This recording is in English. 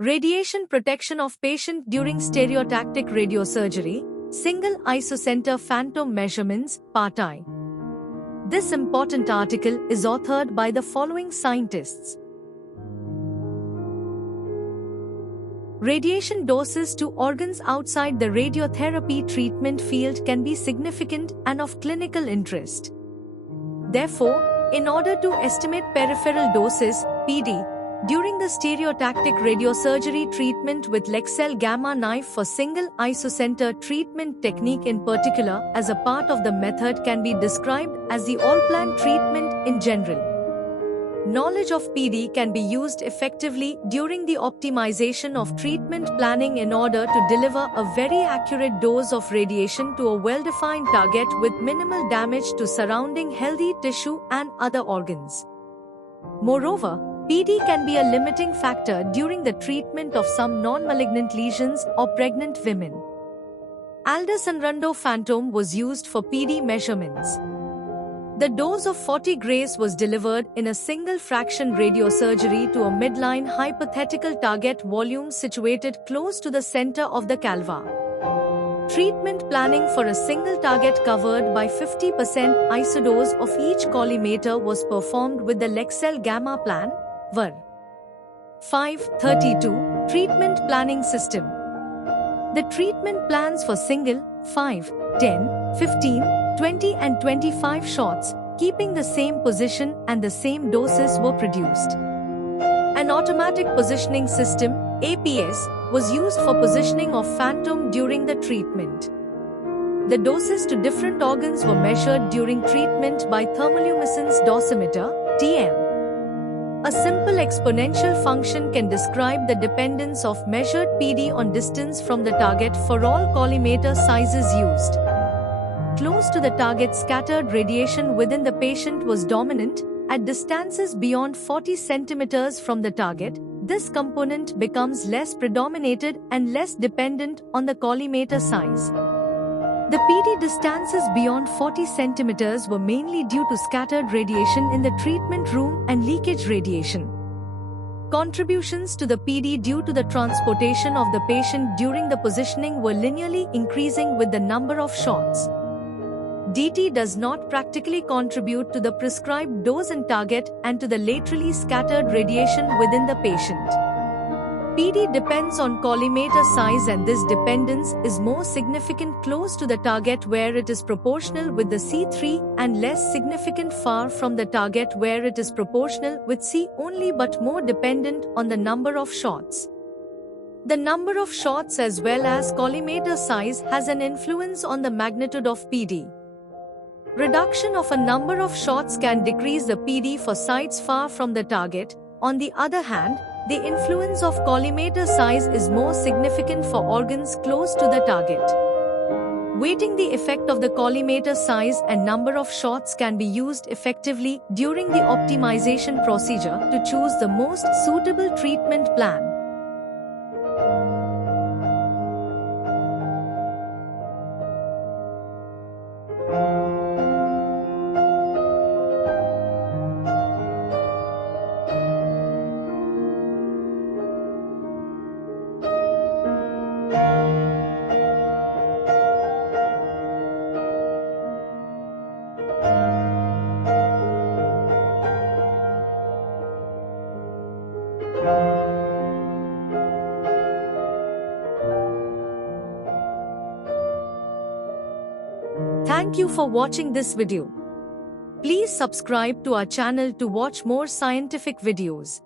Radiation protection of patient during stereotactic radiosurgery, single isocenter phantom measurements, Part I. This important article is authored by the following scientists. Radiation doses to organs outside the radiotherapy treatment field can be significant and of clinical interest. Therefore, in order to estimate peripheral doses, PD, during the stereotactic radiosurgery treatment with Leksell Gamma knife for single isocenter treatment technique in particular as a part of the method can be described as the all-plan treatment in general. Knowledge of PD can be used effectively during the optimization of treatment planning in order to deliver a very accurate dose of radiation to a well-defined target with minimal damage to surrounding healthy tissue and other organs. Moreover, PD can be a limiting factor during the treatment of some non-malignant lesions or pregnant women. Aldosterone phantom was used for PD measurements. The dose of 40 grays was delivered in a single fraction radiosurgery to a midline hypothetical target volume situated close to the center of the calva. Treatment planning for a single target covered by 50% isodose of each collimator was performed with the Leksell Gamma plan, VAR. 532 Treatment Planning System. The treatment plans for single, 5, 10, 15, 20 and 25 shots, keeping the same position and the same doses were produced. An automatic positioning system, APS, was used for positioning of phantom during the treatment. The doses to different organs were measured during treatment by thermoluminescence dosimeter, TM. A simple exponential function can describe the dependence of measured PD on distance from the target for all collimator sizes used. Close to the target, scattered radiation within the patient was dominant. At distances beyond 40 centimeters from the target, this component becomes less predominated and less dependent on the collimator size. The PD distances beyond 40 centimeters were mainly due to scattered radiation in the treatment room and leakage radiation. Contributions to the PD due to the transportation of the patient during the positioning were linearly increasing with the number of shots. DT does not practically contribute to the prescribed dose and target and to the laterally scattered radiation within the patient. PD depends on collimator size, and this dependence is more significant close to the target where it is proportional with the C3 and less significant far from the target where it is proportional with C only but more dependent on the number of shots. The number of shots as well as collimator size has an influence on the magnitude of PD. Reduction of a number of shots can decrease the PD for sites far from the target. On the other hand, the influence of collimator size is more significant for organs close to the target. Weighting the effect of the collimator size and number of shots can be used effectively during the optimization procedure to choose the most suitable treatment plan. Thank you for watching this video. Please subscribe to our channel to watch more scientific videos.